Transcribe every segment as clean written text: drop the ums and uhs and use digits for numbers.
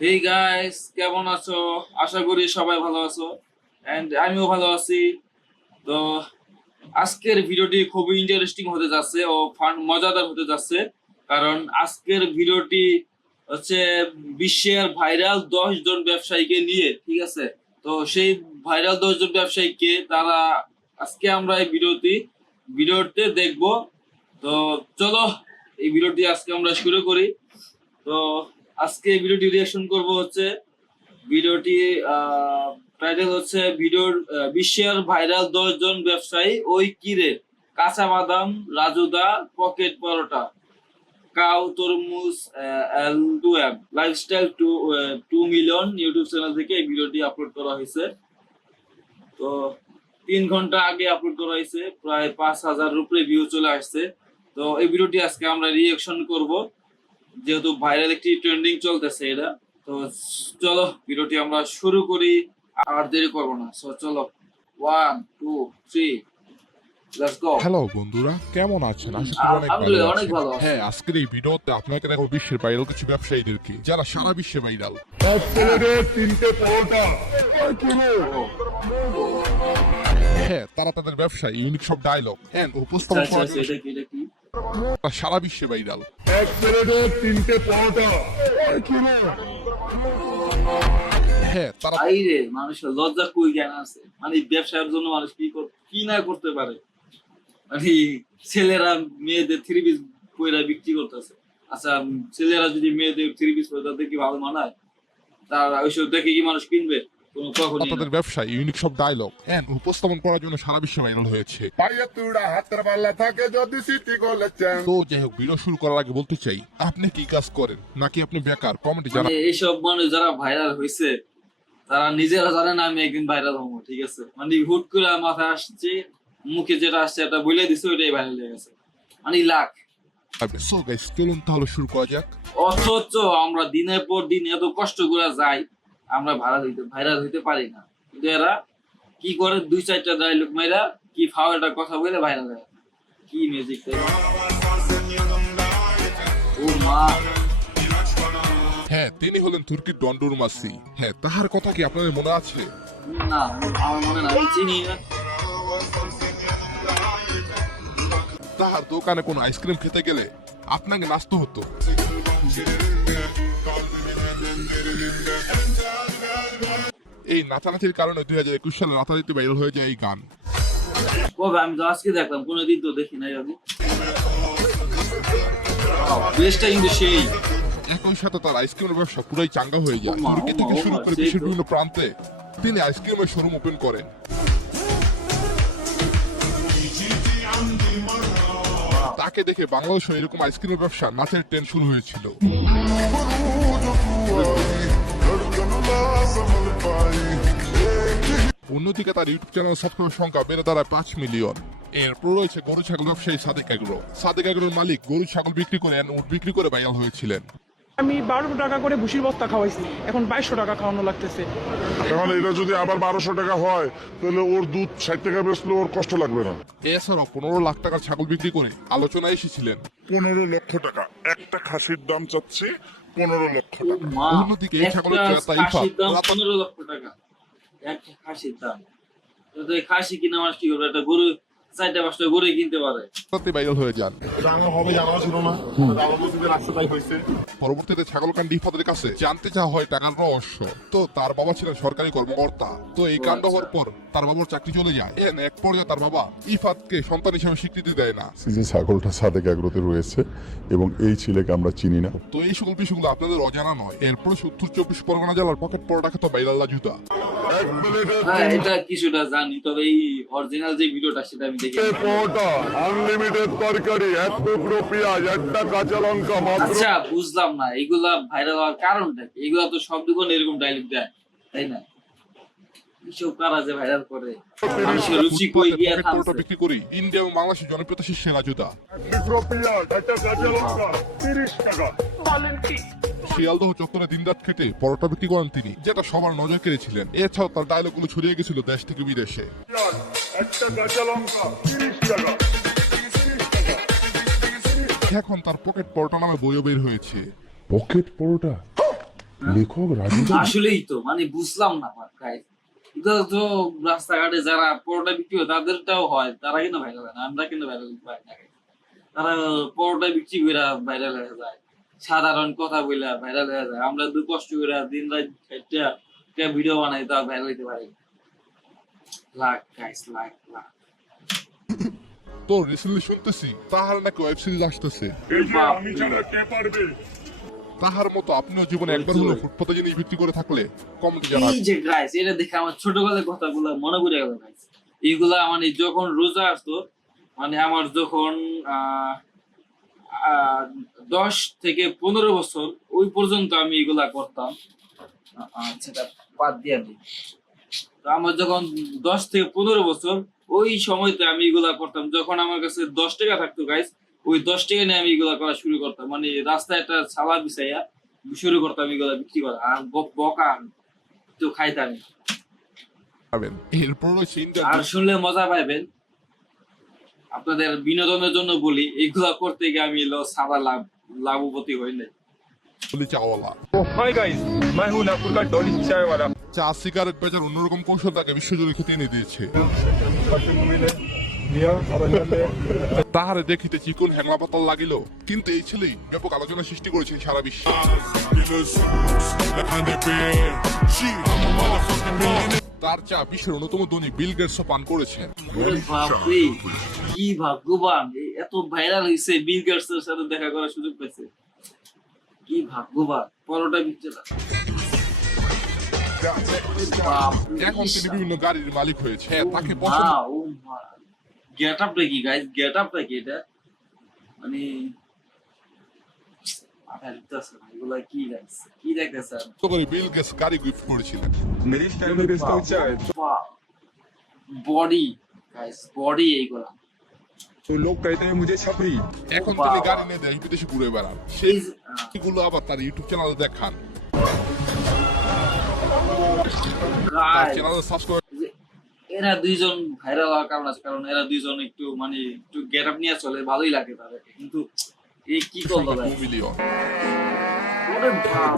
Hey guys, কেমন আছো? আশা করি সবাই ভালো আছো এন্ড আমিও ভালো আছি। তো আজকের ভিডিওটি খুবই ইন্টারেস্টিং হতে যাচ্ছে ও ফান মজাদার হতে যাচ্ছে, কারণ আজকের ভিডিওটি হচ্ছে বিশ্বের ভাইরাল 10 জন ব্যবসায়ীকে নিয়ে, ঠিক আছে? তো সেই ভাইরাল 10 জন ব্যবসায়ীকে তারা আজকে আমরা এই ভিডিওতে দেখব। তো চলো এই ভিডিওটি আজকে আমরা শুরু করি। তো আজকে এই ভিডিওটি রিঅ্যাকশন করব হচ্ছে ভিডিওটি টাইটেল হচ্ছে ভিডিওর বিশ্বের ভাইরাল 10 জন ব্যবসায়ী ওই কিরে, কাঁচা বাদাম, রাজুদা, পকেট পরোটা, কাউ তরমুজ, এল2এম লাইফস্টাইল 2 মিলিয়ন ইউটিউব চ্যানেল থেকে এই ভিডিওটি আপলোড করা হয়েছে। তো 3 ঘন্টা আগে আপলোড করা হয়েছে, প্রায় 5,000 উপরে ভিউ চলে আসছে। তো এই ভিডিওটি আজকে আমরা রিঅ্যাকশন করব, যেহেতু ভাইরাল একটি ট্রেন্ডিং চলতেছে এটা। তো চলো ভিডিওটি আমরা শুরু করি, আর দেরি করবো না। সো চলো, 1 2 3 লেটস গো। হ্যালো বন্ধুরা, কেমন আছেন? আশা করি অনেক ভালো আলহামদুলিল্লাহ, অনেক আছেন। ভালো আছি। হ্যাঁ, আজকের এই ভিডিওতে আপনাকে দেখো বিশ্বের ভাইরাল কিছু ব্যবসায়ীদেরকে, যারা সারা বিশ্বে ভাইরাল। এক প্লেটে 3টে পরোটা। হ্যাঁ, তারা তাদের ব্যবসায় ইউনিক সব ডায়লগ এন্ড উপস্থাপন আচ্ছা করার আচ্ছা, জন্য এটা কি? তারা সারা বিশ্বে ভাইরাল। এক প্লেটে 3টে পরোটা। হ্যাঁ, তারা আইরে, মানুষের লজ্জা কই জ্ঞান আছে? মানে ব্যবসার জন্য মানুষ কি না করতে পারে। মানে ছেলেরা মেয়েদের থ্রি পিস পয়রা বিক্রি করতেছে। আচ্ছা, ছেলেরা যদি মেয়েদের থ্রি পিস পরে তাদের কি ভালো মানায়? তারা ওইসব দেখে কি মানুষ কিনবে? কোনো কখনই না। তাদের ব্যবসায় ইউনিক সব ডায়লগ এন্ড উপস্থাপন করার জন্য সারা বিশ্বে ভাইরাল হয়েছে। পাইয়া তুড়া হাতের পাল্লা থাকে যদি সিটি গোলেছেন। তো যাই হোক, ভিডিও শুরু করার আগে বলতে চাই, আপনি কি কাজ করেন নাকি আপনি বেকার? কমেন্টে জানান। মানে এইসব মানুষ যারা ভাইরাল হয়েছে তারা নিজেরা জানে না আমি একদিন ভাইরাল হবো, ঠিক আছে? মানে হুট করে মাথায় আসছে, মুখে যেটা আসছে এটা বলে দিছে, ওইটাই ভাইরাল হয়ে গেছে। মানে লাখ। সো গাইস, চলুন তাহলে শুরু করা যাক। অথচ আমরা দিনের পর দিন এত কষ্ট করে যাই, আমরা ভাইরাল হইতে পারি না। কিন্তু এরা কি করে, 2-4টা ডায়লগ মাইরা কি ফাও একটা কথা বলে ভাইরাল হয়। কি ম্যাজিক! ও মা! হ্যাঁ, তিনি হলেন তুর্কির ডন্ডুর মাসি। হ্যাঁ, তাহার কথা কি আপনাদের মনে আছে? না, আমার মনে না, আমি চিনি না। তাহার দোকানে কোনো আইসক্রিম খেতে গেলে আপনাকে নাচতে হতো। এই নাচানাচির কারণে 2021 সালে রাতারাতি ভাইরাল হয়ে যায় এই গান। কবে? আমি তো আজকে দেখলাম, কোনোদিন তো দেখি নাই আমি। বেশটা কিন্তু সেই। একই সাথে তার আইসক্রিমের ব্যবসা পুরাই চাঙ্গা হয়ে যায়। ওমা, তুর্কি থেকে ওমা, শুরু করে সেই দেশের তো। বিভিন্ন প্রান্তে তিনি আইসক্রিমের শোরুম ওপেন করেন। তাকে দেখে বাংলাদেশে এরকম আইসক্রিমের ব্যবসা নাচের ট্রেন্ড শুরু হয়েছিল। অন্যদিকে তার ইউটিউব চ্যানেল সাবস্ক্রাইবার সংখ্যা বেড়ে দাঁড়ায় 5 মিলিয়ন। এরপর রয়েছে গরু ছাগল ব্যবসায়ী সাদেক এগ্রো। সাদেক এগ্রোর মালিক গরু ছাগল বিক্রি করে উট বিক্রি করে ভাইরাল হয়েছিলেন। আমি 12 টাকা করে ভুসির বস্তা খাওয়াইছি, এখন 2200 টাকা খাওয়ানো লাগতেছে। এখন এটা যদি আবার 1200 টাকা হয় তাহলে ওর দুধ 60 টাকা বেচলে ওর কষ্ট লাগবে না। এছাড়াও 15 লাখ টাকার ছাগল বিক্রি করে আলোচনায় এসেছিলেন। 15 লক্ষ টাকা একটা খাসির দাম চাচ্ছে 15 লক্ষ ও টাকা। মা! অন্যদিকে এই ছাগলের একটা ক্রেতা ইফাত খাসির দাম রাতা- 15 লক্ষ টাকা। একটা খাসির দাম। তো এই খাসি কিনা মানুষ কি করবে? একটা গরু 4টা 5টা গরু কিনতে পারে। রাতারাতি ভাইরাল হয়ে যান। জানা হবে, জানা ছিল না, জানা মসজিদের রাস্তাটাই হয়েছে। পরবর্তীতে ছাগল কান্ড ইফাতের কাছে জানতে চাওয়া হয় টাকার রহস্য। তো তার বাবা ছিলেন সরকারি কর্মকর্তা। তো এই কাণ্ড হওয়ার পর তার বাবার চাকরি চলে যায়। এক পর্যায়ে তার বাবা ইফাতকে সন্তান হিসেবে স্বীকৃতি দেয় না। যে ছাগলটা সাদেক এগ্রোতে রয়েছে এবং এই ছেলেকে আমরা চিনি না। তো এই সকল বিষয়গুলো আপনাদের অজানা নয়। এরপর উত্তর 24 পরগনা জেলার পকেট পরোটা খেত বাইলাল জুতা। এক প্লেটে হ্যাঁ, এটা কিছুটা জানি, তবে এই অরিজিনাল যে ভিডিওটা সেটা আমি দেখি। 3টে পরোটা, আনলিমিটেড তরকারি, এক টুকরো পেঁয়াজ, একটা কাঁচা লঙ্কা মাত্র। আচ্ছা, বুঝলাম না এগুলা ভাইরাল হওয়ার কারণটা কি? এগুলা তো সব দোকানে এরকম ডায়লগ দেয়, তাই না? এসব কারা যে ভাইরাল করে, মানুষের রুচি কই গিয়া পকেট পরোটা থামছে। বিক্রি করি ইন্ডিয়া এবং বাংলাদেশের জনপ্রিয়তা শীর্ষে রাজুদা। টুকরো পেঁয়াজ, একটা কাঁচা লঙ্কা 30 টাকা। শিয়ালদহ চত্বরে দিনরাত খেটে পরোটা বিক্রি করেন তিনি, যেটা সবার নজর কেড়েছিলেন। এছাড়াও তার ডায়লগগুলো ছড়িয়ে গেছিল দেশ থেকে বিদেশে। পেঁয়াজ, একটা কাঁচা লঙ্কা 30 টাকা। এখন তার পকেট পরোটা নামে বইও বের হয়েছে। পকেট পরোটা লেখক রাজু আসলেই তো মানে বুঝলাম না গাইস, এটা তো রাস্তাঘাটে যারা পরোটা বিক্রি হয় তাদেরটাও হয়, তারা কিন্তু ভাইরাল হয় না, আমরা কিন্তু ভাইরাল পাই না guys। তারা পরোটা বিক্রি করে ভাইরাল হয়ে যায়, সাধারণ কথা বলে ভাইরাল হয়ে যায়, আমরা দু কষ্ট করে দিন রাত একটা ভিডিও বানাই তা ভাইরাল হইতে পারি। লাখ গাইস, লাখ লাখ। তো রিসেন্টলি শুনতেছি তাহার নাকি ওয়েব সিরিজ আসতেছে। তাহার মতো আপনিও জীবনে একবার হলেও ফুটপাতে জিনিস বিক্রি করে থাকলে কমেন্টে এই জানাবেন। যে গাইস, এটা দেখে আমার ছোটবেলার কথাগুলো মনে পড়ে গেল গাইস। এইগুলা মানে যখন রোজা আসতো, মানে আমার যখন 10 থেকে 15 বছর ওই পর্যন্ত আমি এগুলা করতাম। সেটা বাদ দিয়ে দিই। তো আমার যখন 10 থেকে 15 বছর ওই সময়তে আমি এগুলা করতাম, যখন আমার কাছে 10 টাকা থাকতো গাইস, ওই 10 টাকা নিয়ে আমি এগুলা করা শুরু করতাম, মানে রাস্তায় একটা ছালা বিছাইয়া শুরু করতাম এগুলা বিক্রি করা। আর বকা তো খাইতাম। এরপর রয়েছে আর ইন্টারভিউ শুনলে মজা পাইবেন। আপনাদের বিনোদনের জন্য বলি, এগুলা করতে গিয়ে আমি সাদা লাভপতি হই নাই। চাওয়ালা। हाय गाइस, मैं हूं नागपुर का डॉली चाय वाला। চা সিগারেট বেচার অন্যরকম কৌশল তাকে বিশ্বজুড়ে খেতে এনে দিয়েছে। তাহারে দেখিতে চিকন হ্যাংলা পাতাল লাগিল, কিন্তু এই ছেলেই ব্যাপক আলোচনা সৃষ্টি করেছেন সারা বিশ্বে। তার চা বিশ্বের অন্যতম ধনী বিল গেটসও পান করেছেন। ওরে বাপরে, কি ভাগ্যবান, এত ভাইরাল হইছে, বিল গেটস এর সাথে দেখা করার সুযোগ পেয়েছে। কি ভাগ্যবান, পরোটা বিক্রি করে। এখন তিনি বিভিন্ন গাড়ির মালিক হয়েছে। তাকে পছন্দ গেট আপটা কি গাইস, গেট আপটা কি এটা, মানে মাথা ঢুকতেছে না এগুলা কি গাইস, কি দেখতেছেন? করে বিল গেটস গাড়ি গিফট করেছিলেন। मेरी स्टाइल में बेचता हूं चाय, বডি গাইস, বডি এইগুলা। तो लोग कहते हैं मुझे छपरी। এখন তিনি গাড়ি নিয়ে দেশ বিদেশে ঘুরে বেড়ান, সেইগুলো আবার তার ইউটিউব চ্যানেলে দেখান। তার চ্যানেলে সাবস্ক্রাইব। এরা দুইজন ভাইরাল হওয়ার কারণ আছে, কারণ এরা দুইজন একটু মানে একটু গেট আপ নিয়ে চলে, ভালোই লাগে তাদেরকে, কিন্তু এই কি করলো ভাই? 2 মিলিয়ন। ওরে বাপ,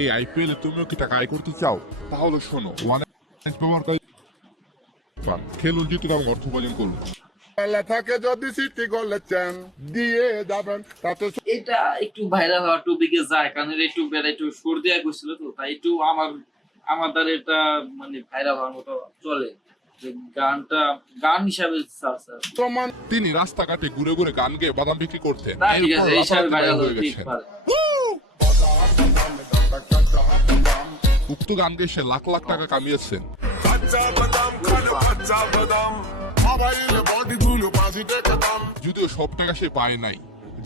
এই আইপিএল এ তুমিও কি টাকা আয় করতে চাও? তাহলে শোনো, ওয়ান ব্যবহারকারী খেলুন, জিতুন এবং অর্থ উপার্জন করুন। থাকে যদি সিটি করলেছেন দিয়ে যাবেন তাতে এটা একটু ভাইরাল হওয়ার টপিকে যায়, কারণ এটা একটু সুর দেয়া করছিল, তো তাই একটু আমার দ্বারা এটা মানে ভাইরাল হওয়ার মতো চলে, যে গান হিসাবে প্রমাণ তিনি রাস্তাঘাটে ঘুরে ঘুরে গান গেয়ে বাদাম বিক্রি করতেন। তা ঠিক আছে, এই হিসাবে রাতারাতি ভাইরাল হয়ে হতে গেছেন। পারে। উক্ত গান গেয়ে সে লাখ লাখ টাকা কামিয়েছেন। যদিও সব টাকা সে পায় নাই,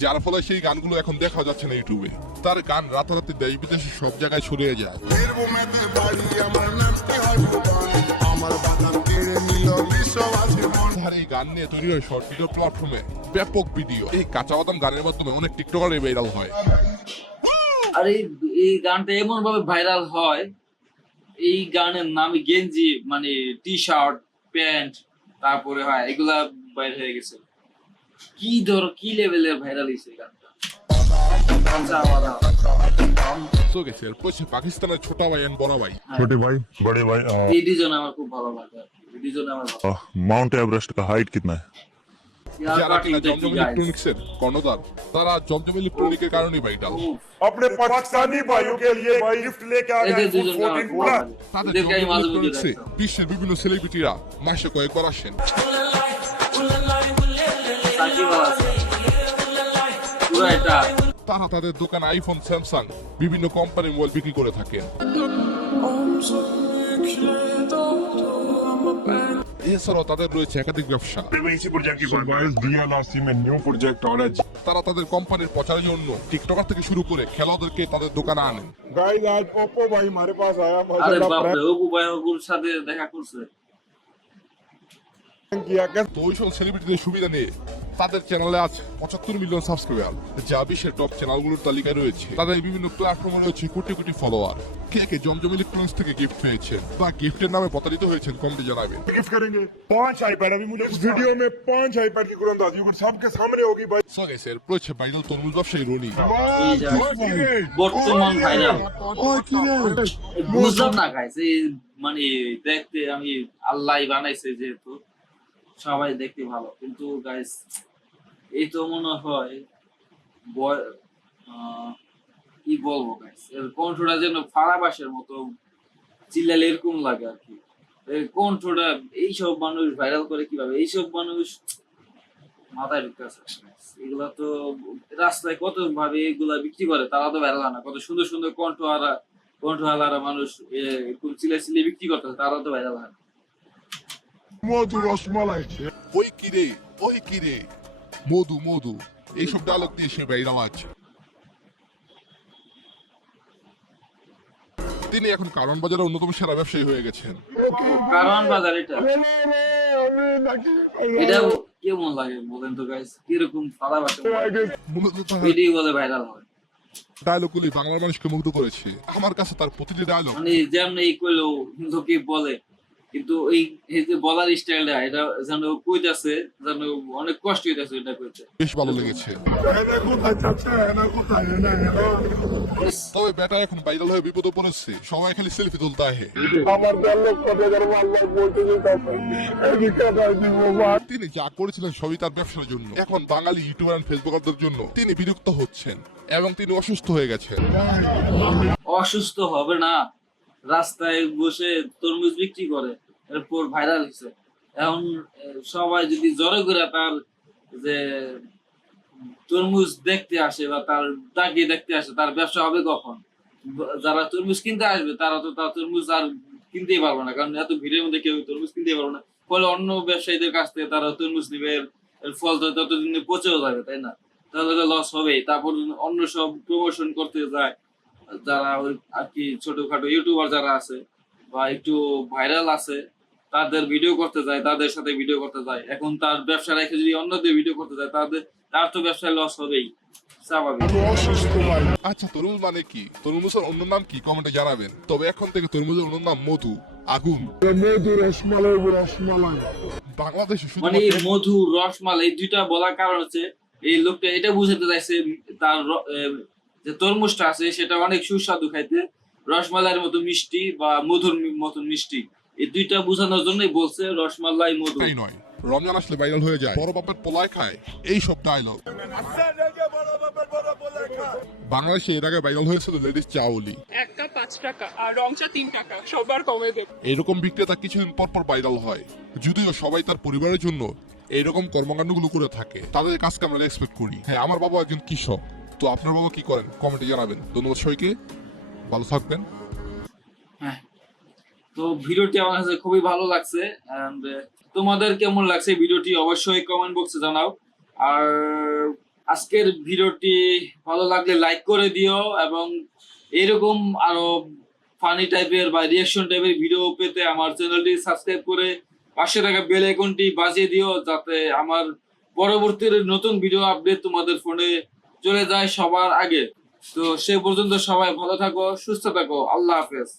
যার ফলে সেই গানগুলো এখন দেখা যাচ্ছে না ইউটিউবে। তার গান রাতারাতি দেশ বিদেশে সব জায়গায় ছড়িয়ে যায়। তার এই গান নিয়ে তৈরি হয় শর্ট ভিডিও প্ল্যাটফর্মে ব্যাপক ভিডিও। এই কাঁচা বাদাম গানের মাধ্যমে অনেক টিকটকারে ভাইরাল হয়। আর এই গানটা এমন ভাবে ভাইরাল হয়, এই গানের নামে গেঞ্জি মানে টি শার্ট প্যান্ট তারপরে হয় এগুলা বাইরে হয়ে গেছে। কি লেভেলের ভাইরাল হয়েছে গানটা। তো গেছে এরপর সে পাকিস্তানের ছোট ভাই এন্ড বড় ভাই। छोटे भाई बड़े भाई এই দুজন আমার খুব ভালো লাগে, এই দুজন আমার ভালো माउंट एवरेस्ट का हाइट कितना है? যারা কিনা জমজম ইলেকট্রনিক্স এর কর্ণধার, তারা জমজম ইলেকট্রনিকের কারণে ভাইরাল। अपने पाकिस्तानी भाइयों के लिए गिफ्ट लेके आ এই गए দুজন আমার খুব ভালো লাগে। তাদের এদেরকে আমি জমজম মাঝে মধ্যে ইলেকট্রনিক্সে দেখতাম। বিশ্বের বিভিন্ন সেলিব্রিটিরা মাসে কয়েকবার আসেন। সাকিব আল হাসান, পুরো এটা তারা তাদের দোকান আইফোন, স্যামসাং বিভিন্ন কোম্পানির মোবাইল বিক্রি করে থাকেন। এছাড়াও তাদের রয়েছে একাধিক ব্যবসা। दिया नासी में न्यू प्रोजेक्ट ऑन তারা তাদের কোম্পানির প্রচারের জন্য টিকটকার থেকে শুরু করে খেলোয়াড়দেরকে তাদের দোকানে আনেন। गाइस आज ओप्पो भाई हमारे पास आया আরে বাপরে, অপু ভাই অপুর সাথে দেখা করছে। তো ওই সকল সেলিব্রিটিদের সুবিধা নিয়ে তাদের চ্যানেলে আজ 75 মিলিয়ন সাবস্ক্রাইবার, যা বিশ্বের টপ চ্যানেলগুলোর তালিকায় রয়েছে। তাদের বিভিন্ন প্ল্যাটফর্মে রয়েছে কোটি কোটি ফলোয়ার। কে কে জমজম ইলেকট্রনিক্স থেকে গিফট পেয়েছেন বা গিফটের নামে প্রতারিত হয়েছেন কমেন্টে জানাবেন। गिफ्ट करेंगे 5 आईपैड अभी मुझे इस वीडियो में 5 आईपैड की कुरानदाजी होगी सबके सामने होगी भाई। সো গাইস, এর রয়েছে ভাইরাল তরমুজ ব্যবসায়ী রনি। এই যে বর্তমান ভাইরাল বুঝলাম না গাইস, এই মানে দেখতে আমি আল্লাহ বানাইছে যেহেতু সবাই দেখতে ভালো, কিন্তু গাইস এই তো মনে হয় কি বলবো গাইস, এর কণ্ঠটা যেন ফারাবাসের মতো চিল্লালে এরকম লাগে আর কি। এর কণ্ঠটা এইসব মানুষ ভাইরাল করে কিভাবে? এইসব মানুষ মাথায় ঢুকতে আসে না। এগুলা তো রাস্তায় কত ভাবে এগুলা বিক্রি করে, তারা তো ভাইরাল হয় না। কত সুন্দর সুন্দর কণ্ঠওয়ালারা মানুষ এরকম চিল্লাচিল্লি বিক্রি করতেছে, তারা তো ভাইরাল হয় না। মধু রসমালাই ওই কিরে, ওই কিরে, মধু মধু, এইসব ডায়লগ দিয়ে সে ভাইরাল আছে। তিনি এখন কারণ বাজারের অন্যতম সেরা ব্যবসায়ী হয়ে গেছেন। কারণ বাজার এটা কেমন লাগে বলেন তো গাইস? কিরকম ফারাবাসে মূলত তার ভিডিও বলে ভাইরাল হয়, ডায়লগগুলি বাংলার মানুষকে মুগ্ধ করেছে। আমার কাছে তার প্রতিটি ডায়লগ মানে যেমন এই কইলো লোকে বলে, কিন্তু এই যে বলার স্টাইলটা এটা যেন কইতাছে, যেন অনেক কষ্ট হইতাছে এটা কইতে। বেশ ভালো লেগেছে। তবে বেটা এখন ভাইরাল হয়ে বিপদে পড়েছে, সবাই খালি সেলফি তুলতে আহে। তিনি যা করেছিলেন সবই তার ব্যবসার জন্য। এখন বাঙালি ইউটিউবার এন্ড ফেসবুকারদের জন্য তিনি বিরক্ত হচ্ছেন এবং তিনি অসুস্থ হয়ে গেছেন। অসুস্থ হবে না, রাস্তায় বসে তরমুজ বিক্রি করে, এরপর ভাইরাল হয়েছে। এখন সবাই যদি জড়ো করে তার যে তরমুজ দেখতে আসে বা তার তাকিয়ে দেখতে আসে, তার ব্যবসা হবে কখন? যারা তরমুজ কিনতে আসবে তারা তো তার তরমুজ আর কিনতেই পারবে না, কারণ এত ভিড়ের মধ্যে কেউ তরমুজ কিনতেই পারবে না। ফলে অন্য ব্যবসায়ীদের কাছ থেকে তারা তরমুজ নিবে, এর ফল তো ততদিনে পচেও যাবে, তাই না? তাহলে তো লস হবেই। তারপর অন্য সব প্রমোশন করতে যায় যারা ওই আর কি ছোটখাটো ইউটিউবার যারা আছে বা একটু ভাইরাল আছে, তাদের ভিডিও করতে যায়, তাদের সাথে ভিডিও করতে যায়। এখন তার ব্যবসা রেখে যদি অন্যদের ভিডিও করতে যায়, তার তো ব্যবসায় লস হবেই, স্বাভাবিক। আচ্ছা, তরমুজ মানে কি? তরমুজের অন্য নাম কি কমেন্টে জানাবেন। তবে এখন থেকে তরমুজের অন্য নাম মধু, আগুন। মধু রসমালাই রসমালাই বাংলাদেশে মানে এই শুধুমাত্র মধু রসমালাই এই দুইটা বলার কারণ হচ্ছে এই লোকটা এটা বুঝাতে চাইছে তার যে তরমুজটা আছে সেটা অনেক সুস্বাদু খাইতে, রসমালাইয়ের মতো মিষ্টি বা মধুর মতো মিষ্টি, এই দুইটা বোঝানোর জন্যই বলছে রসমালাই মধু। তাই নয়, রমজান আসলে ভাইরাল হয়ে যায়, বড় বাপের পোলায় খায়, এই সব ডায়লগ। বাংলাদেশে এর আগে ভাইরাল হয়েছিল লেডিস চাউলি, একটা 5 টাকা আর রংচা 3 টাকা, সবার কমে দেব। এইরকম বিক্রেতা কিছুদিন পর পর ভাইরাল হয়। যদিও সবাই তার পরিবারের জন্য এইরকম কর্মকাণ্ডগুলো করে থাকে, তাদের কাজকে আমরা এক্সপেক্ট করি। হ্যাঁ, আমার বাবা একজন কৃষক। তো আপনার বাবা কি করেন কমেন্টে জানাবেন। ধন্যবাদ সবাইকে, ভালো থাকবেন। হ্যাঁ, তো ভিডিওটি আমার কাছে খুবই ভালো লাগছে। এন্ড তোমাদের কেমন লাগছে ভিডিওটি অবশ্যই কমেন্ট বক্সে জানাও। আর আজকের ভিডিওটি ভালো লাগলে লাইক করে দিও, এবং এরকম আরো ফানি টাইপের বা রিঅ্যাকশন টাইপের ভিডিও পেতে আমার চ্যানেলটি সাবস্ক্রাইব করে পাশে থাকা বেল আইকনটি বাজিয়ে দিও, যাতে আমার পরবর্তীর নতুন ভিডিও আপডেট তোমাদের ফোনে চলে যায় সবার আগে। তো সে পর্যন্ত সবাই ভালো থাকো, সুস্থ থাকো, আল্লাহ হাফেজ।